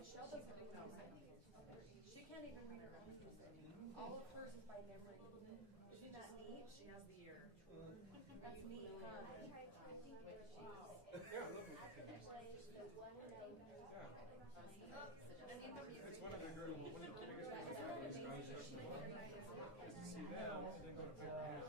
Michelle doesn't read her music. She can't even read her own music. All of hers is by memory. Isn't that neat? She has the ear. That's neat, huh? I tried to think of shoes. Yeah, I love I could play the one note. It's one of the biggest reasons I go to these guys is to see them and then go to pick them down afterwards to hang.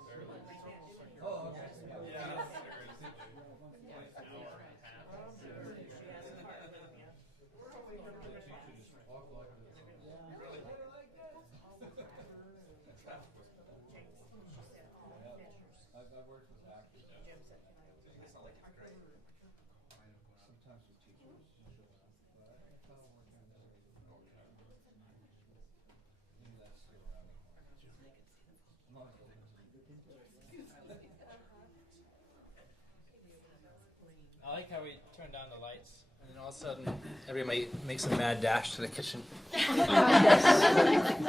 Very nice. It's really good. I've worked with actors. Sometimes with teachers. But I found working on this. Maybe that's still around the corner. I like how we turn down the lights and then all of a sudden everybody makes a mad dash to the kitchen.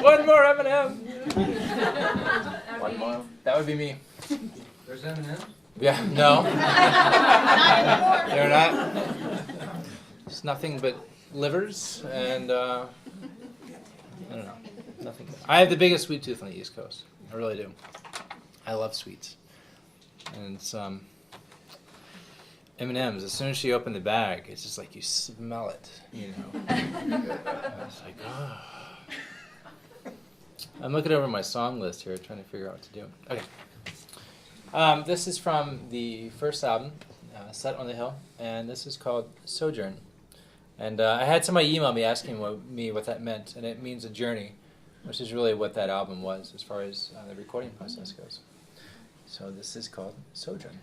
One more M&M. One more. That would be me. There's M&M's? Yeah, no. Not anymore. They're not. It's nothing but livers and I don't know. Nothing. I have the biggest sweet tooth on the East Coast. I really do. I love sweets. And it's M&M's. As soon as she opened the bag, it's just like you smell it, you know. It's like, oh. I'm looking over my song list here, trying to figure out what to do. Okay. This is from the first album, Set on the Hill, and this is called Sojourn. And I had somebody email me asking me what that meant, and it means a journey, which is really what that album was as far as the recording process goes. So this is called Sojourn.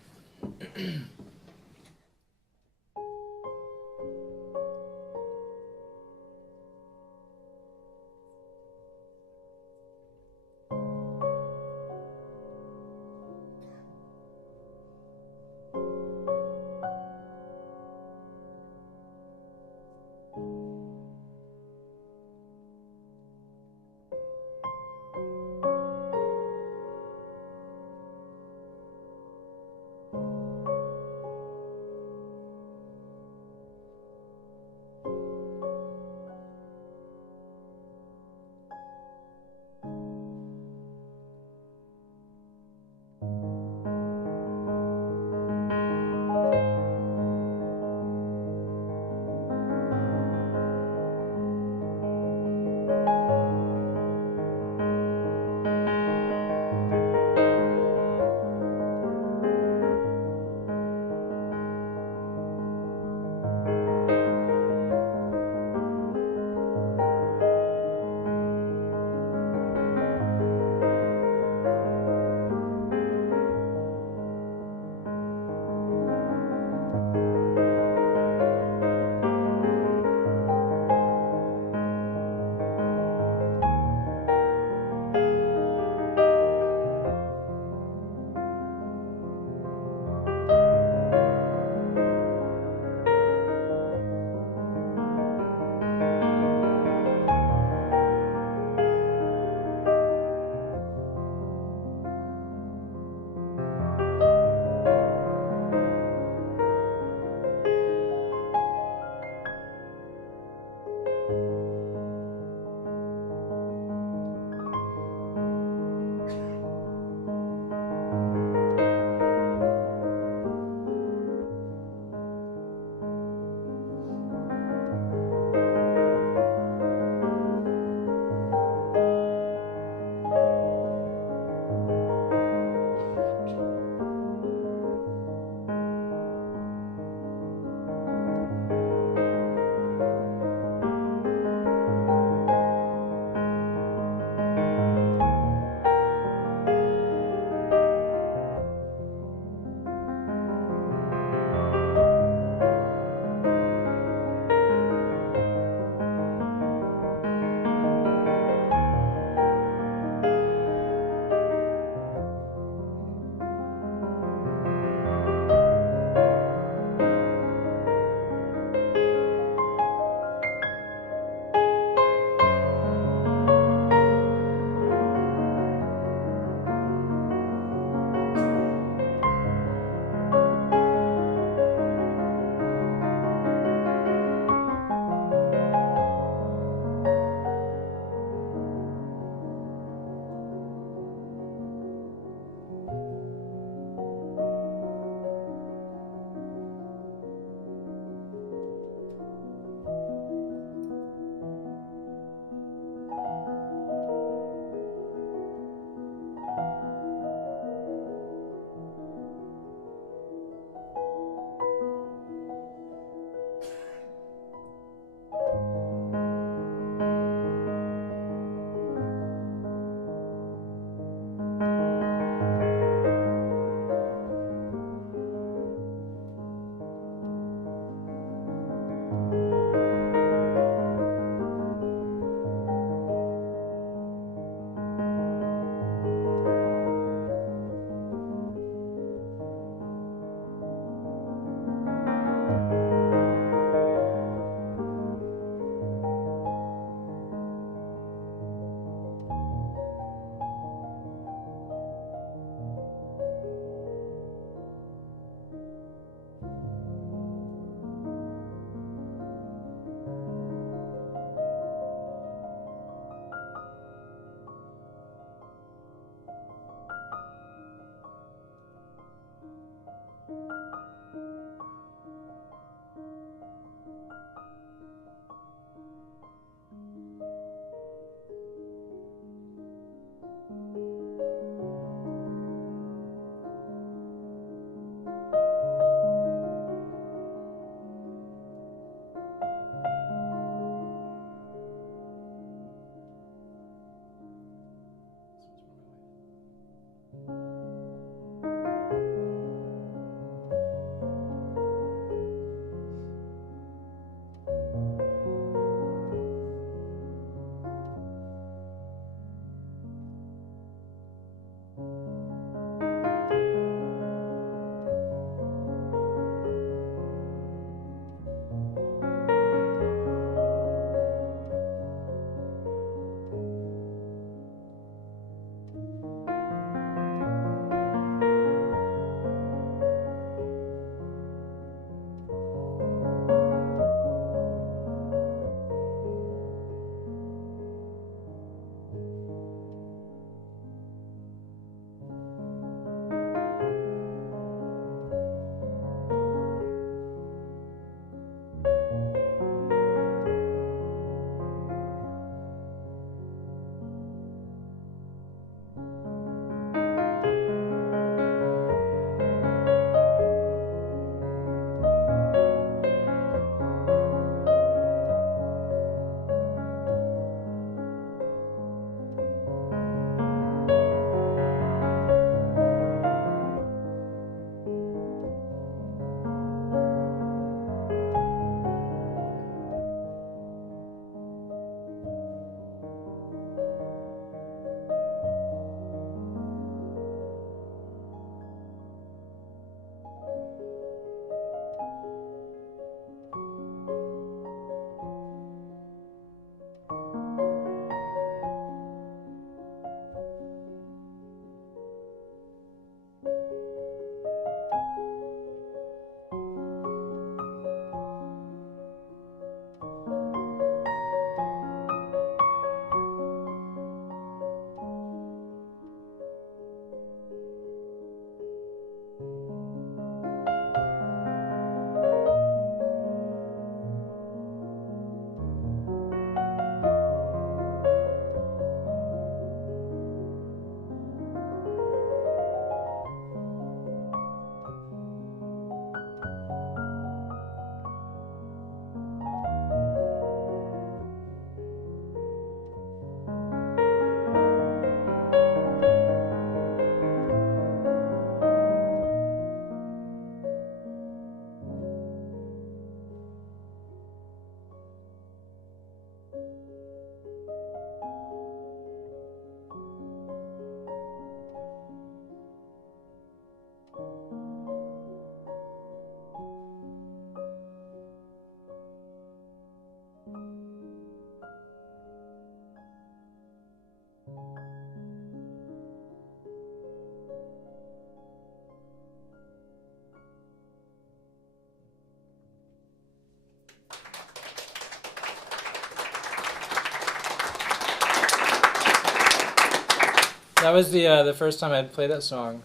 That was the first time I'd played that song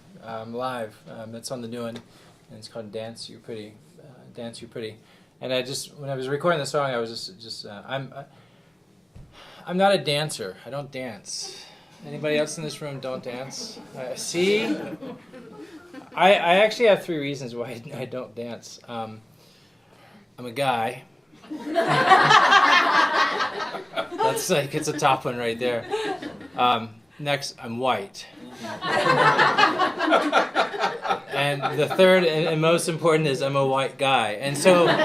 live. It's on the new one, and it's called "Dance You Pretty." Dance You Pretty. And I just, when I was recording the song, I was just I'm not a dancer. I don't dance. Anybody else in this room don't dance? See? I actually have 3 reasons why I don't dance. I'm a guy. That's like, it's a top one right there. Next, I'm white. And the third and most important is I'm a white guy. And so those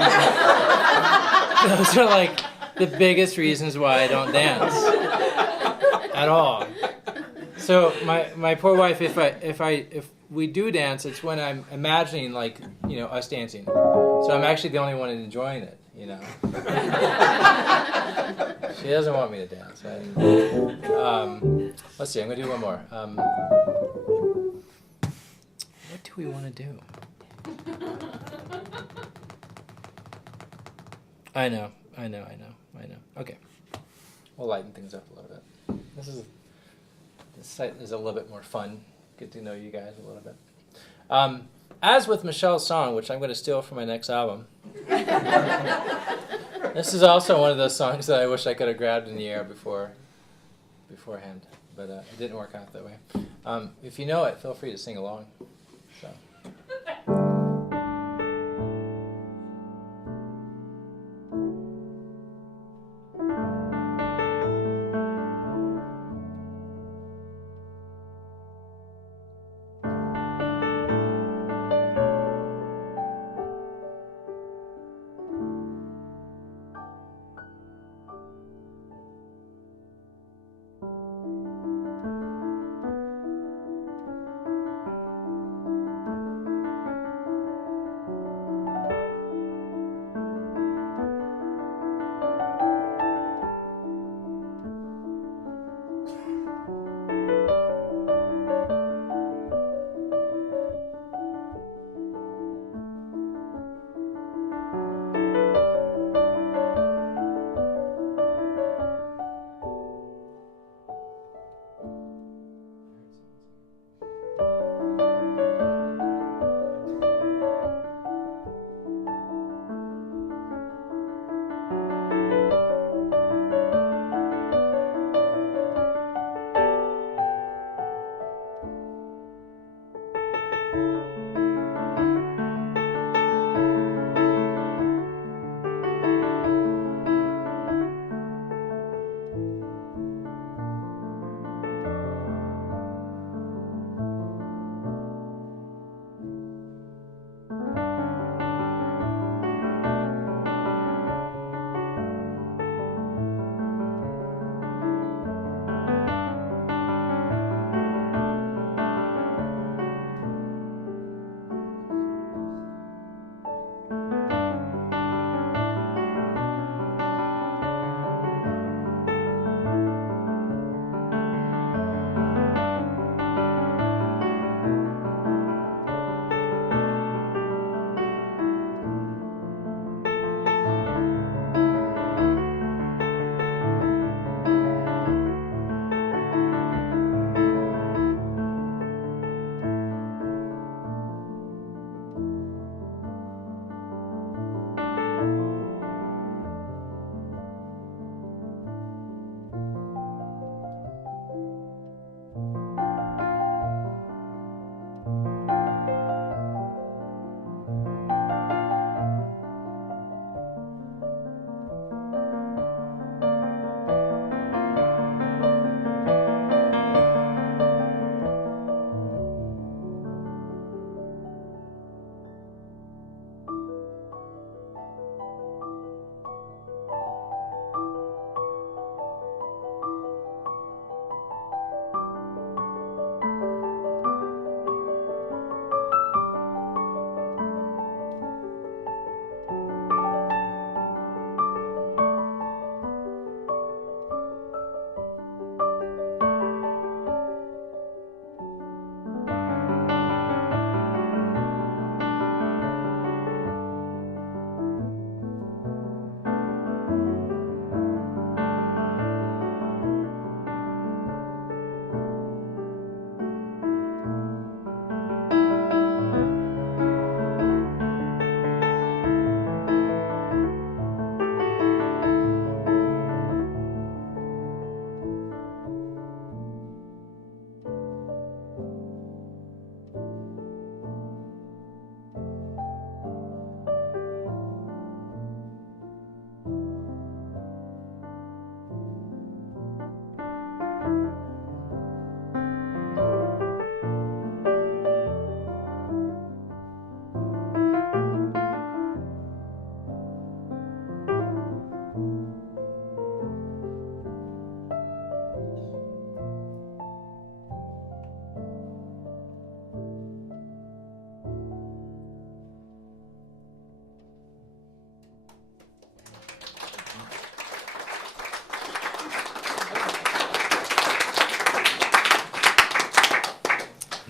are like the biggest reasons why I don't dance at all. So my poor wife, if we do dance, it's when I'm imagining, like, us dancing. So I'm actually the only one enjoying it, She doesn't want me to dance. Right? Let's see, I'm going to do one more. What do we want to do? I know. Okay. We'll lighten things up a little bit. This site is a little bit more fun. Get to know you guys a little bit. As with Michelle's song, which I'm going to steal for my next album, this is also one of those songs that I wish I could have grabbed in the air beforehand, but it didn't work out that way. If you know it, feel free to sing along. So.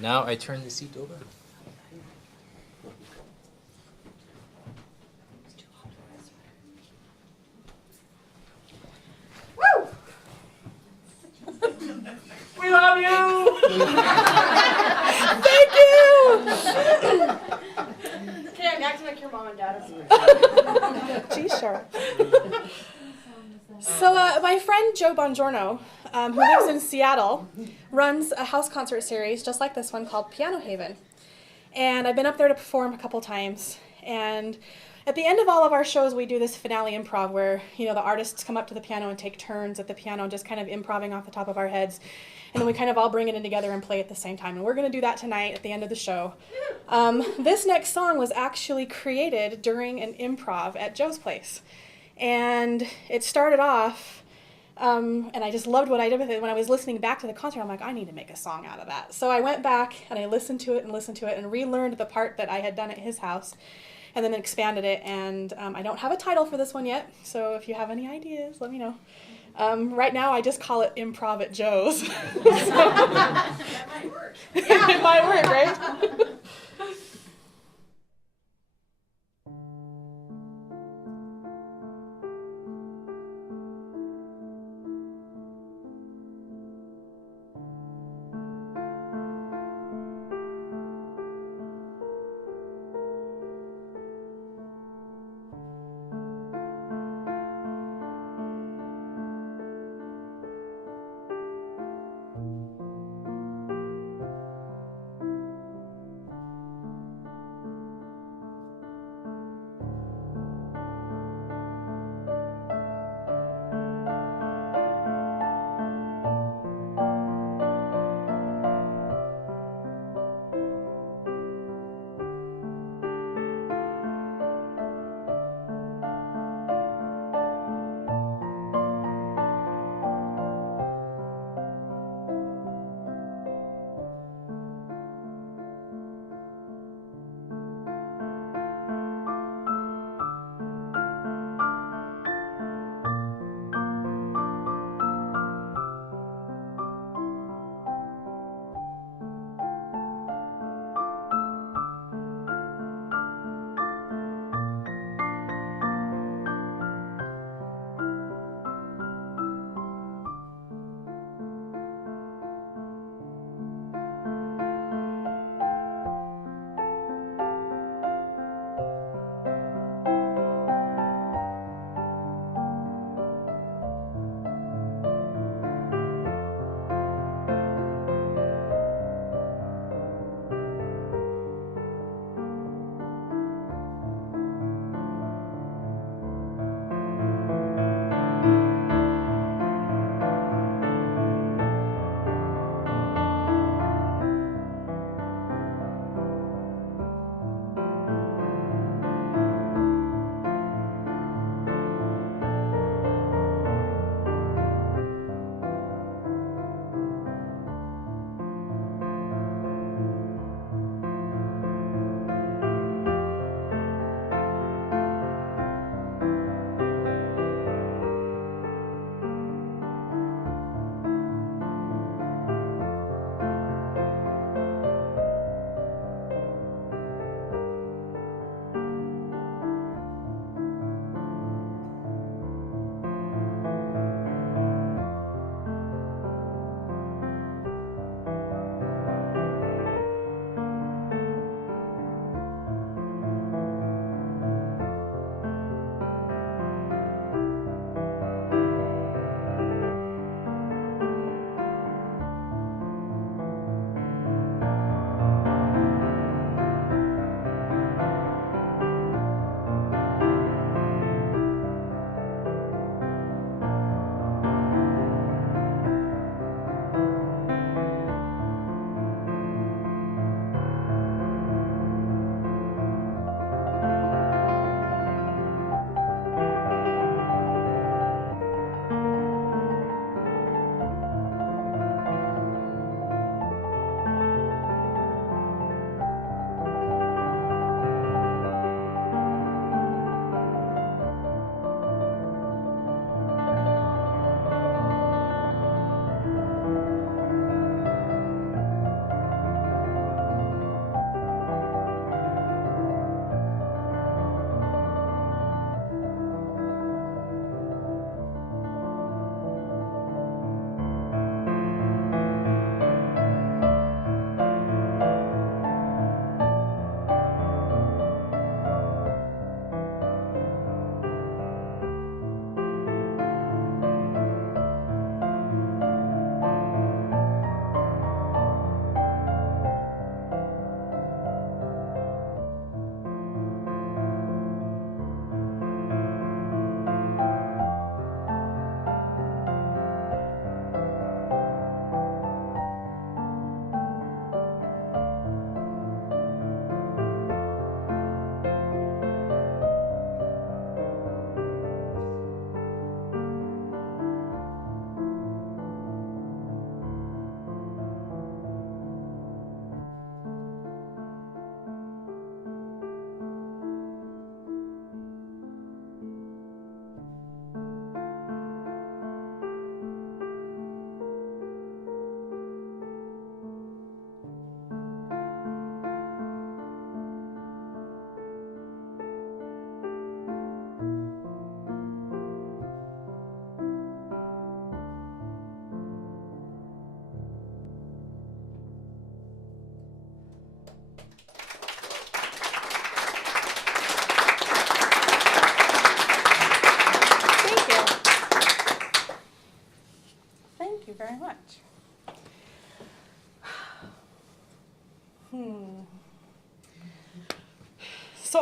Now I turn the seat over. Woo! We love you! Thank you! Okay, I'm acting like your mom and dad. G sharp. So my friend Joe Bongiorno, who lives in Seattle, runs a house concert series just like this one called Piano Haven. And I've been up there to perform a couple times. And at the end of all of our shows, we do this finale improv where, the artists come up to the piano and take turns at the piano, just kind of improvising off the top of our heads. And then we kind of all bring it in together and play at the same time. And we're going to do that tonight at the end of the show. This next song was actually created during an improv at Joe's place. And it started off, and I just loved what I did with it. When I was listening back to the concert, I'm like, I need to make a song out of that. So I went back and I listened to it and relearned the part that I had done at his house and then expanded it. And I don't have a title for this one yet, so if you have any ideas, let me know. Right now, I just call it Improv at Joe's. That might work. Yeah, it might work, right?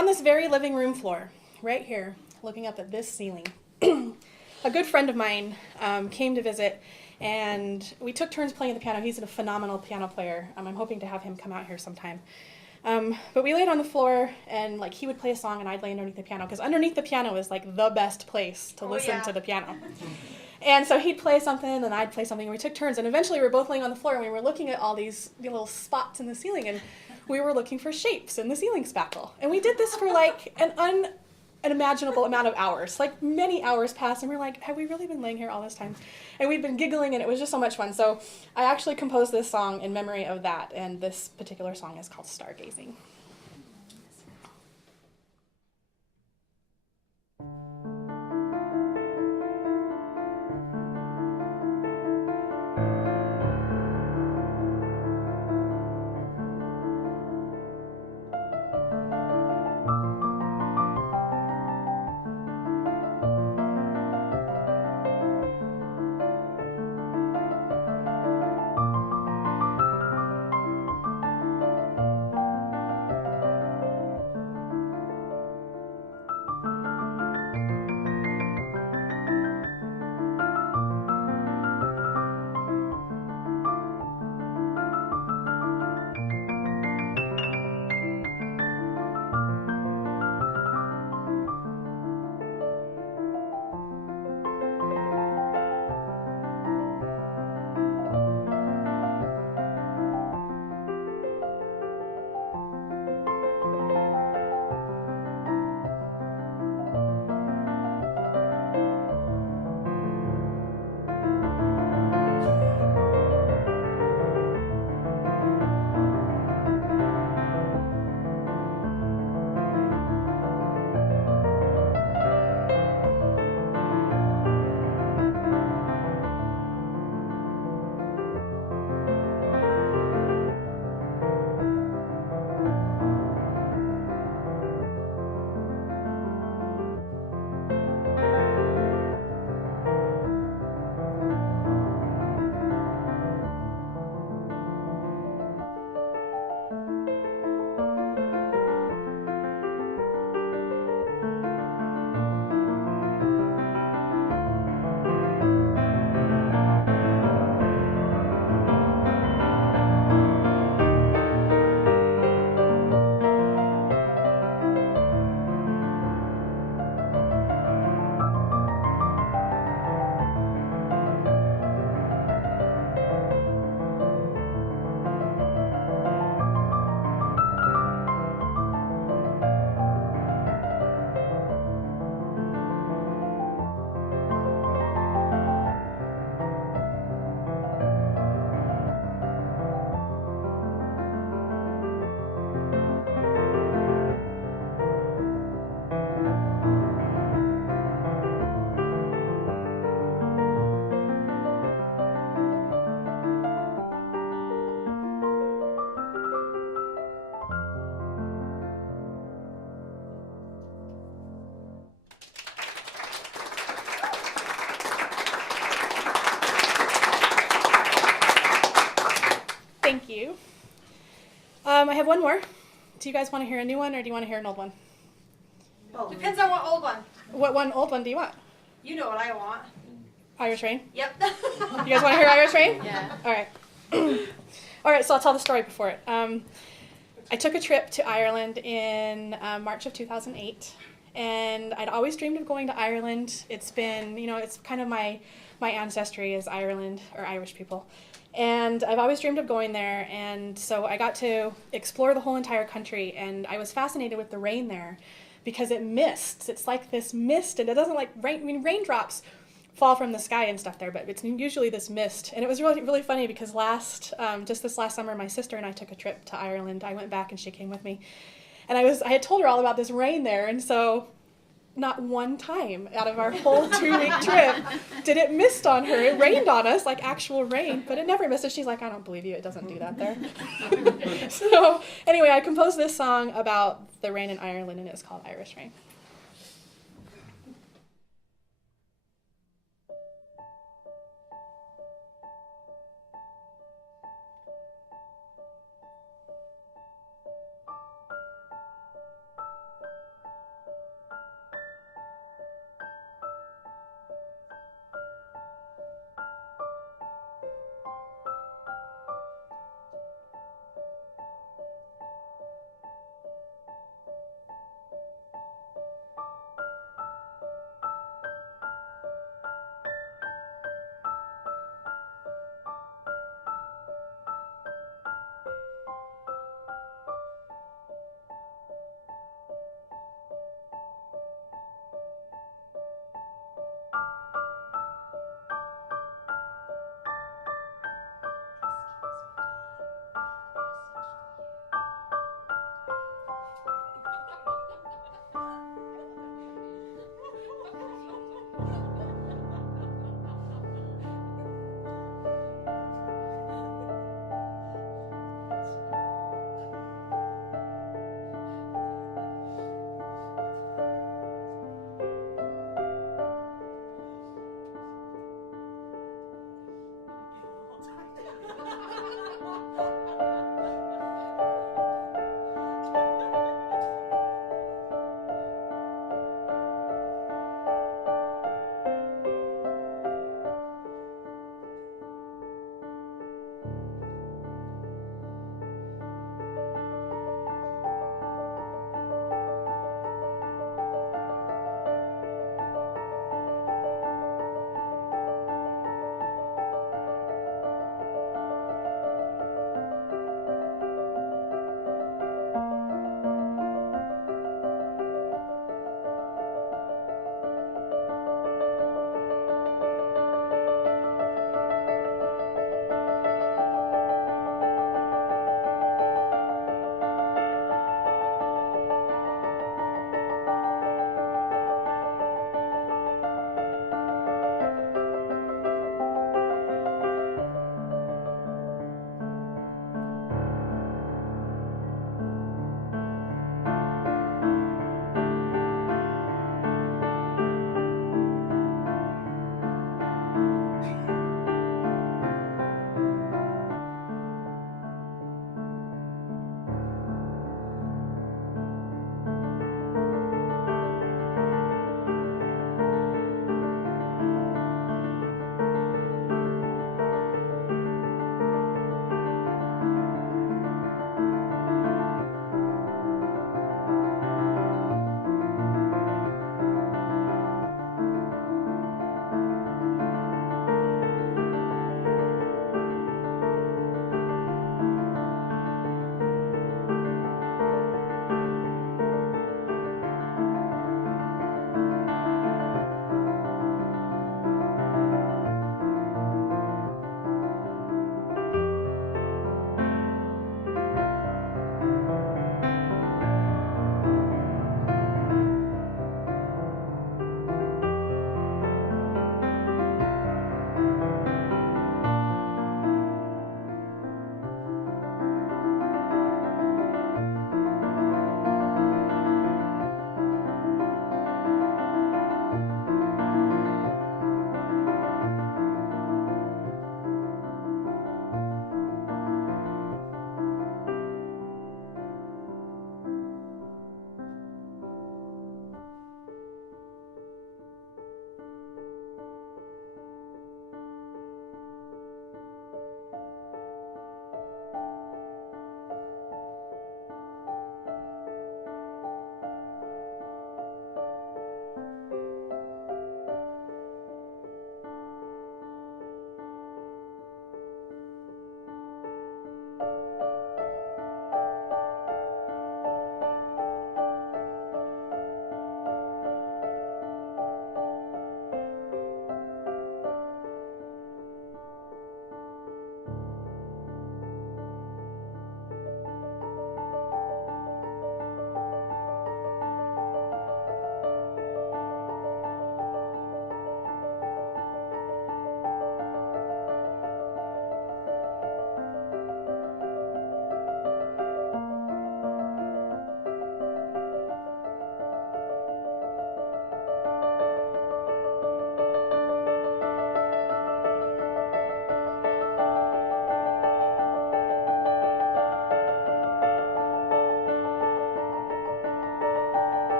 on this very living room floor, right here, looking up at this ceiling, a good friend of mine came to visit, and we took turns playing the piano. He's a phenomenal piano player. I'm hoping to have him come out here sometime. But we laid on the floor, and like he would play a song, and I'd lay underneath the piano, because underneath the piano is like the best place to listen to the piano. And so he'd play something, and I'd play something, and we took turns, and eventually we were both laying on the floor, and we were looking at all these little spots in the ceiling, and we were looking for shapes in the ceiling spackle. And we did this for like an unimaginable amount of hours. Like many hours passed, and we were like, have we really been laying here all this time? And we'd been giggling, and it was just so much fun. So I actually composed this song in memory of that, and this particular song is called Stargazing. Thank you. I have one more. Do you guys want to hear a new one, or do you want to hear an old one? Depends on what old one. What old one do you want? You know what I want. Irish Rain? Yep. You guys want to hear Irish Rain? Yeah. All right. All right, so I'll tell the story before it. I took a trip to Ireland in March of 2008, and I'd always dreamed of going to Ireland. It's been, it's kind of my ancestry is Ireland, or Irish people. And I've always dreamed of going there, and so I got to explore the whole entire country, and I was fascinated with the rain there because it mists. It's like this mist, and it doesn't like rain. I mean, raindrops fall from the sky and stuff there, but it's usually this mist. And it was really, really funny because just this last summer, my sister and I took a trip to Ireland. I went back and she came with me, and I had told her all about this rain there, and so not one time out of our whole 2-week trip did it mist on her. It rained on us, like actual rain, but it never misted. She's like, I don't believe you, it doesn't do that there. So anyway, I composed this song about the rain in Ireland, and it's called Irish Rain.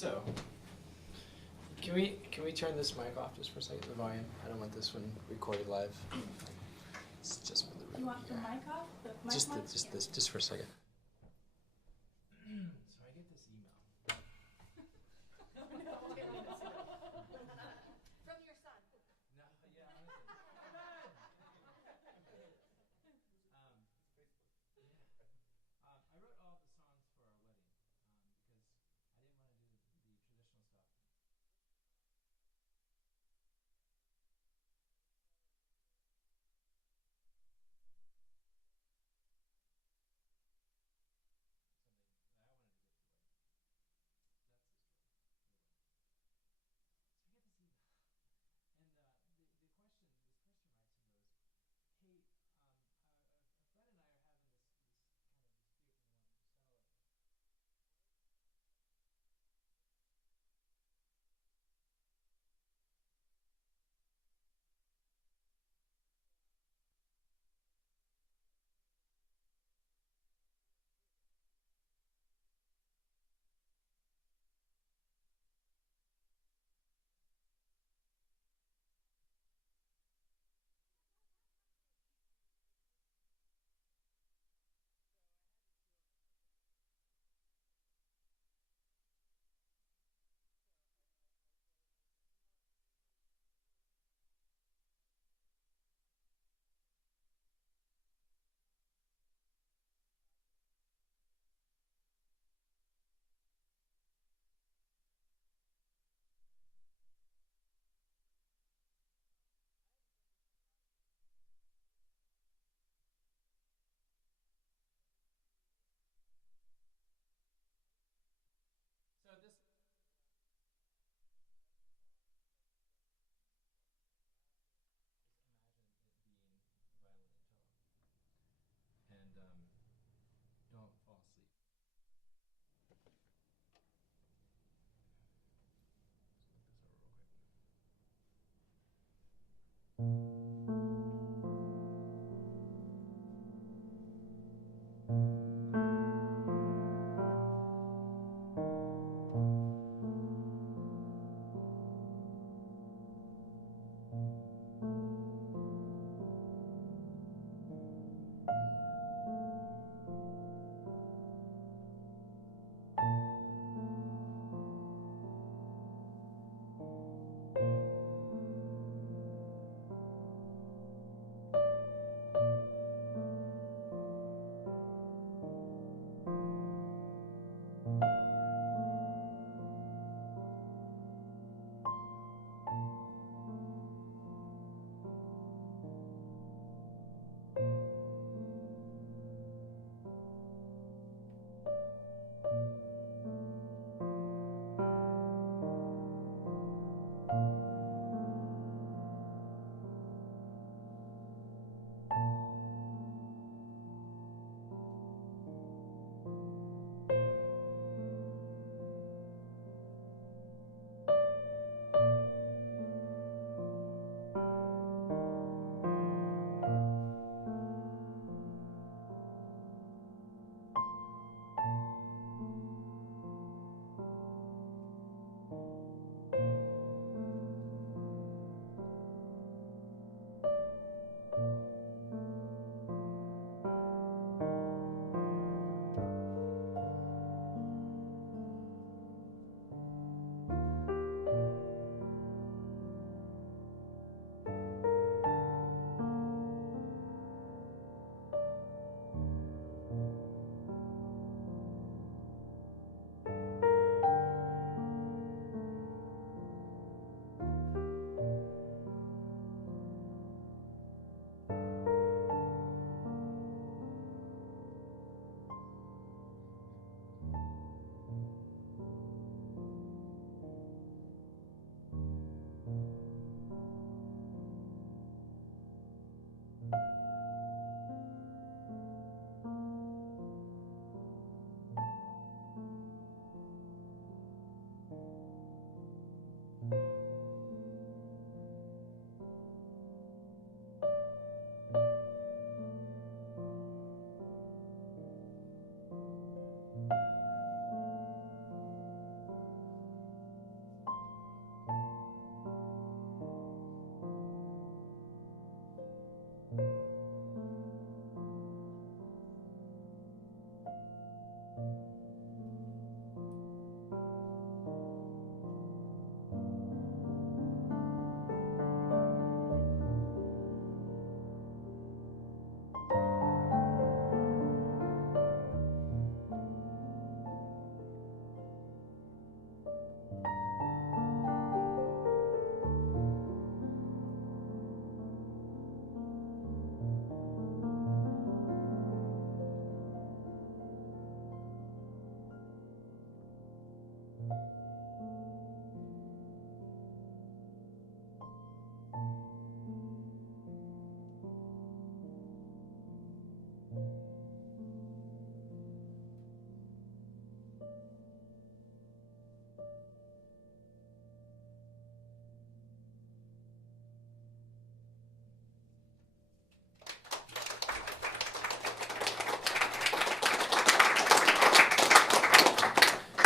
So, can we turn this mic off just for a second, the volume? I don't want this one recorded live. It's just for the You want the mic off? The mic just mic? just for a second. So I get this email. From your son. No, yeah, honestly. I wrote all the songs for our wedding because I didn't want to do the traditional stuff.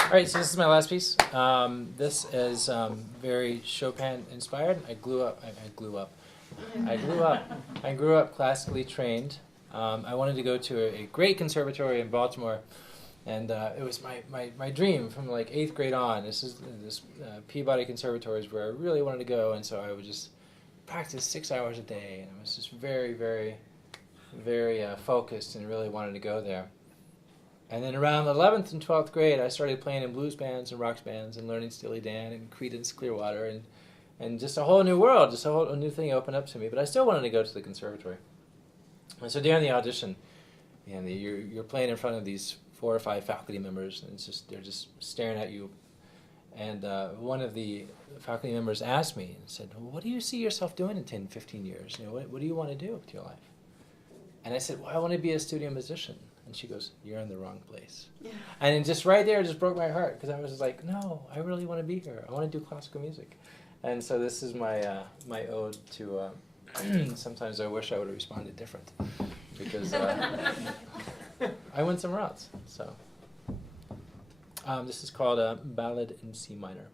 All right, so this is my last piece. This is very Chopin inspired. I grew up classically trained. I wanted to go to a great conservatory in Baltimore, and it was my dream from like 8th grade on. This Peabody Conservatory is where I really wanted to go, and so I would just practice 6 hours a day, and I was just very, very, very focused and really wanted to go there. And then around 11th and 12th grade, I started playing in blues bands and rock bands and learning Steely Dan and Creedence Clearwater, and just a whole new world, just a whole new thing opened up to me. But I still wanted to go to the conservatory. And so during the audition, you're playing in front of these 4 or 5 faculty members, and they're just staring at you. And one of the faculty members asked me and said, "Well, what do you see yourself doing in 10, 15 years? What do you want to do with your life?" And I said, "Well, I want to be a studio musician." And she goes, "You're in the wrong place." Yeah. And it just right there, it just broke my heart, because I was just like, no, I really want to be here. I want to do classical music. And so this is my my ode to, sometimes I wish I would have responded different, because I went somewhere else. So this is called a Ballad in C minor.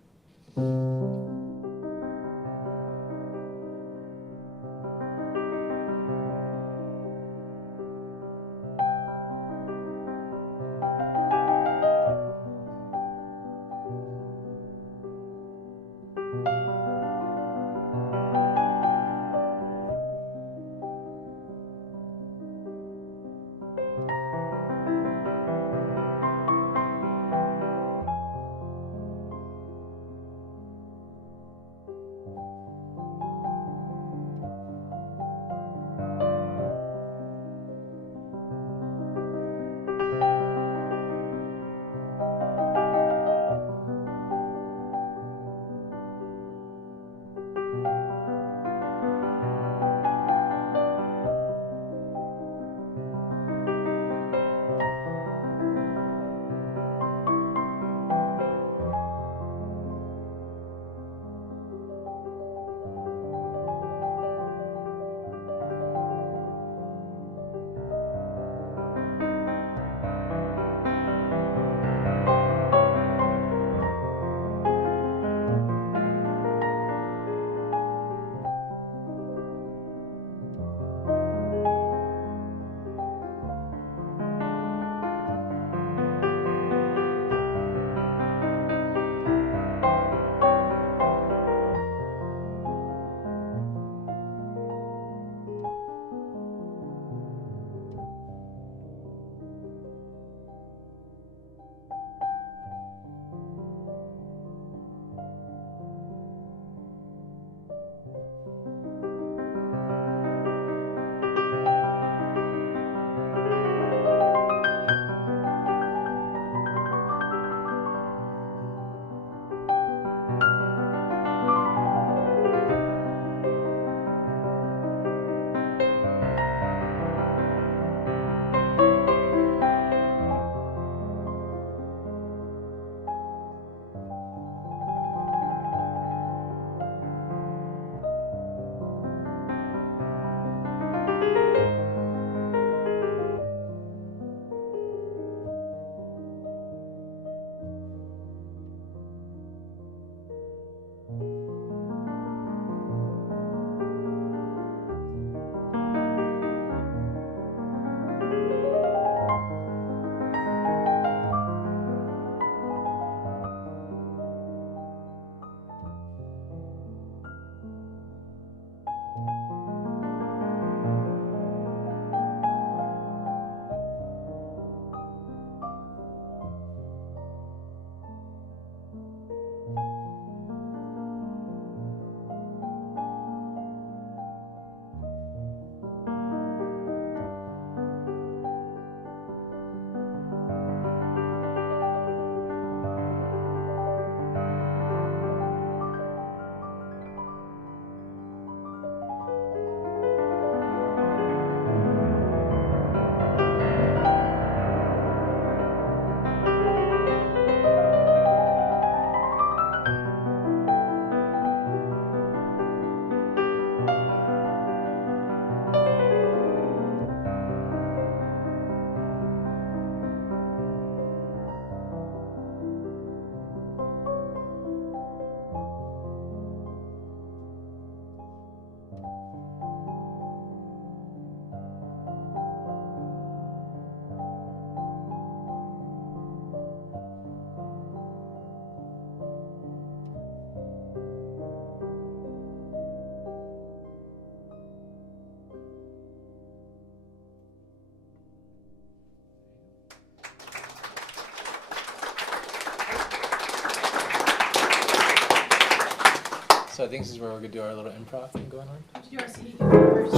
So I think this is where we're gonna do our little improv thing going on. Do our CD first.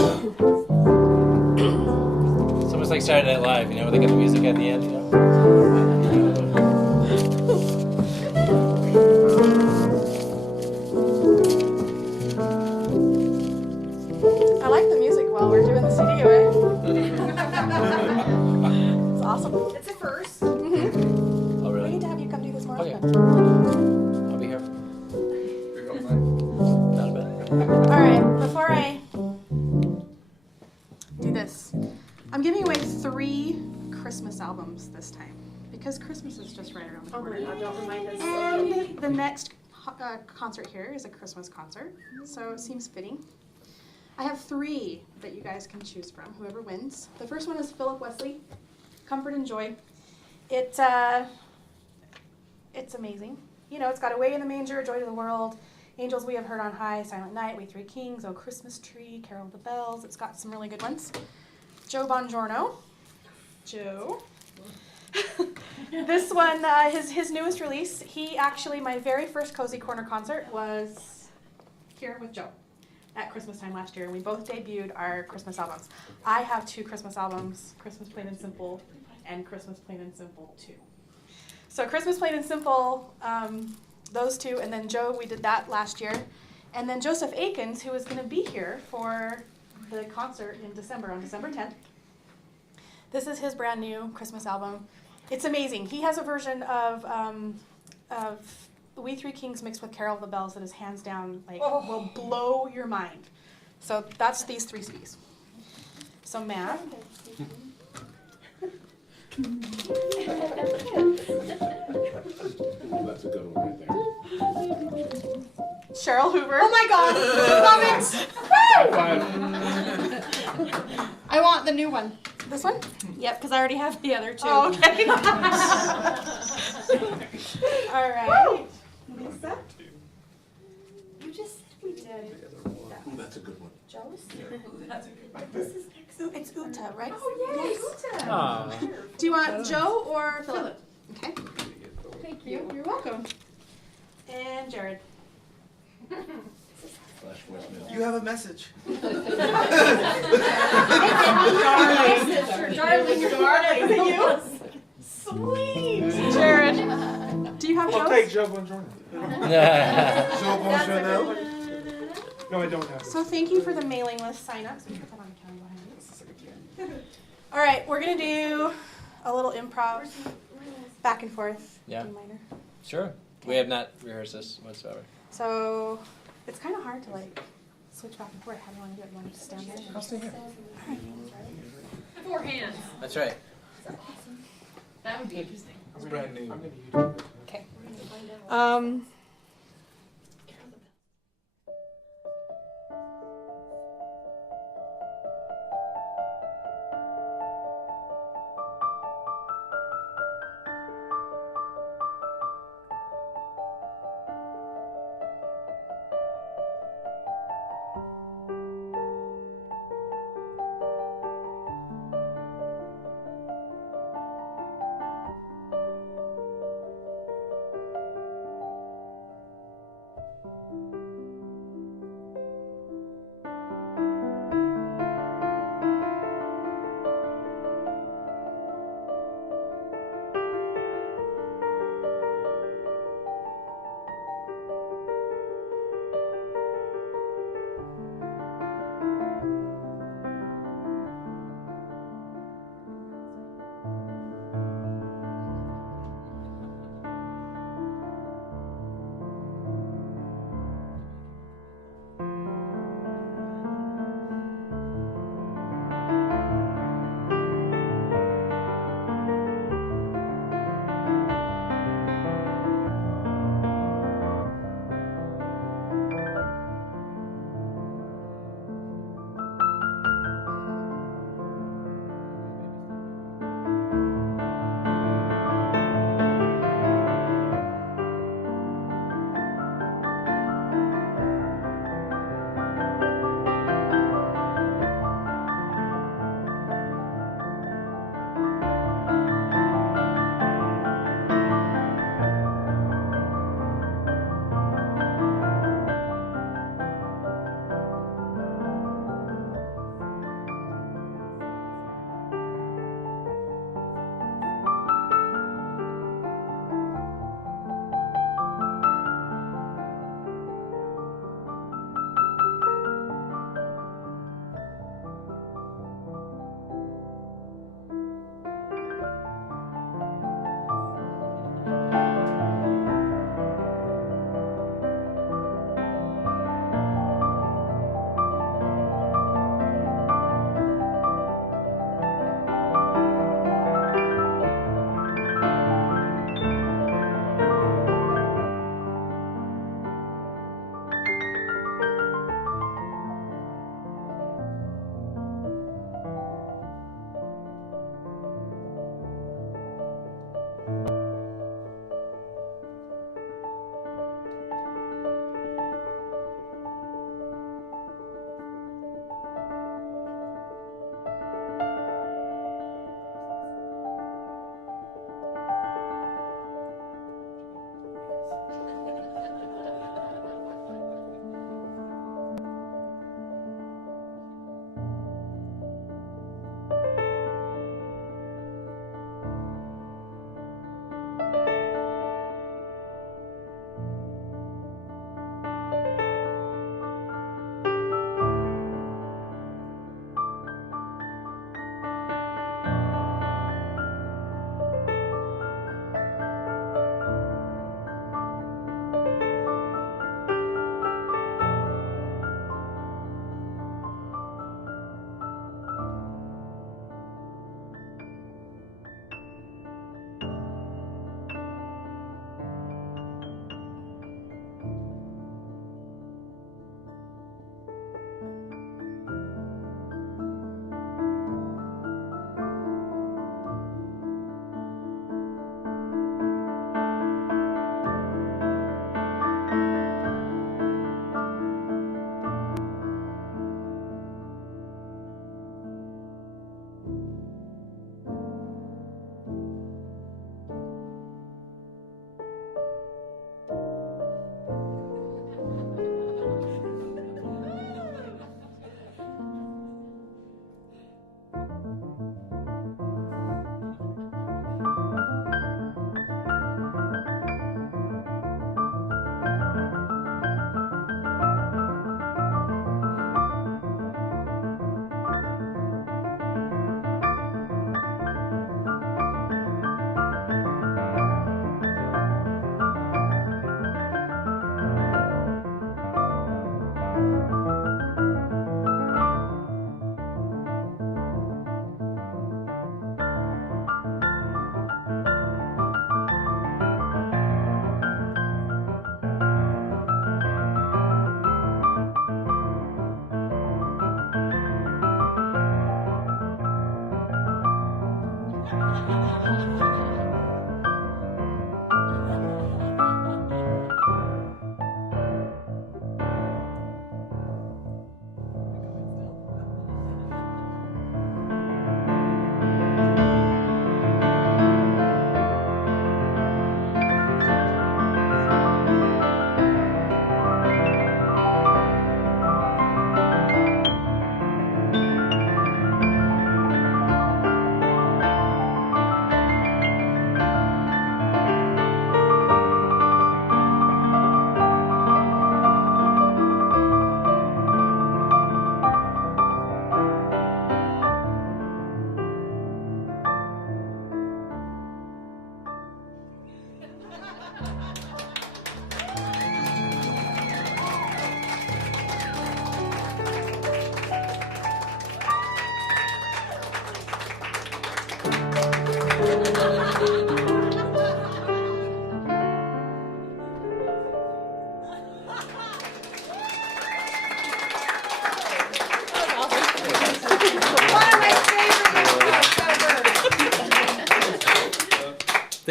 It's almost like Saturday Night Live, you know, where they get the music at the end, you know. I like the music while we're doing the CD, right? It's awesome. It's a first. Oh, We really? need to have you come do this more Okay. often. I'll be here. Here goes mine. Not a bit. All right, before I do this, I'm giving away 3 Christmas albums this time because Christmas is just right around the Oh my corner. God, don't remind us. And the next concert here is a Christmas concert, so it seems fitting. I have 3 that you guys can choose from, whoever wins. The first one is Philip Wesley, Comfort and Joy. It's amazing. You know, it's got Away in the Manger, Joy to the World, Angels We Have Heard on High, Silent Night, We Three Kings, Oh Christmas Tree, Carol of the Bells. It's got some really good ones. Joe Bongiorno. Joe. This one, his newest release, he actually, my very first Cozy Corner concert was here with Joe at Christmas time last year, and we both debuted our Christmas albums. I have 2 Christmas albums, Christmas Plain and Simple and Christmas Plain and Simple 2. So Christmas Plain and Simple, those 2, and then Joe, we did that last year. And then Joseph Akins, who is going to be here for the concert in December, on December 10th. This is his brand new Christmas album. It's amazing. He has a version of We Three Kings mixed with Carol of the Bells that is hands down, like, will blow your mind. So that's these 3 CDs. So Matt. That's a good one right there. Cheryl Hoover. Oh my God, love it. I want the new one. This one? Yep, because I already have the other 2. Oh, okay. All right. Lisa? You just said we did. Ooh, that's a good one. Joe's? This is It's Uta, right? Oh, yay, Uta. Aw. Do you want Joe or Philip? Okay. Thank you. You're welcome. And Jared. Flash voicemail. You have a message. Darling. Sweet. Jared. Do you have I'll Joe's? take Joe Bongiorno. Joe Bongiorno. No, I don't have it. So thank you for the mailing list sign-ups. We put that on the counter behind us. All right, we're going to do a little improv back and forth. Yeah. D minor. Sure. We have not rehearsed this whatsoever. So it's kind of hard to like switch back and forth. How do you want to do it? You want to just stand there? I'll stay here. 4 hands. That's right. That would be interesting. It's brand new. Okay.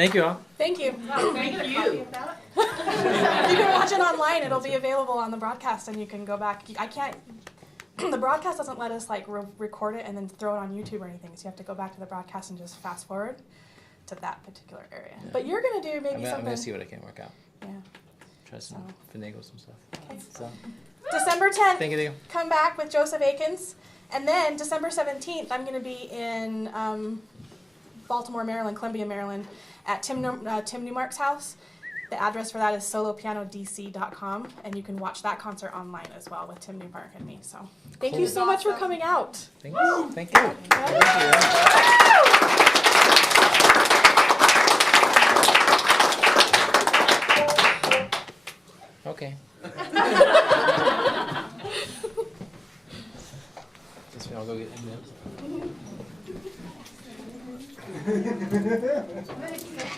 Thank you all. Thank you. Thank you. You can watch it online. It'll be available on the broadcast, and you can go back. I can't. The broadcast doesn't let us like record it and then throw it on YouTube or anything. So you have to go back to the broadcast and just fast forward to that particular area. Yeah. But you're gonna do maybe I'm something. gonna see what I can work out. Yeah. Try some finagle some stuff. Okay. So December 10th. thank you. Come back with Joseph Akins, and then December 17th, I'm gonna be in Baltimore, Maryland, Columbia, Maryland, at Tim Newmark's house. The address for that is solopianodc.com, and you can watch that concert online as well with Tim Newmark and me. So, thank you so much for coming out. Thank you. Thank you. Okay. Guess we all go get M&Ms.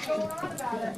Go on about it.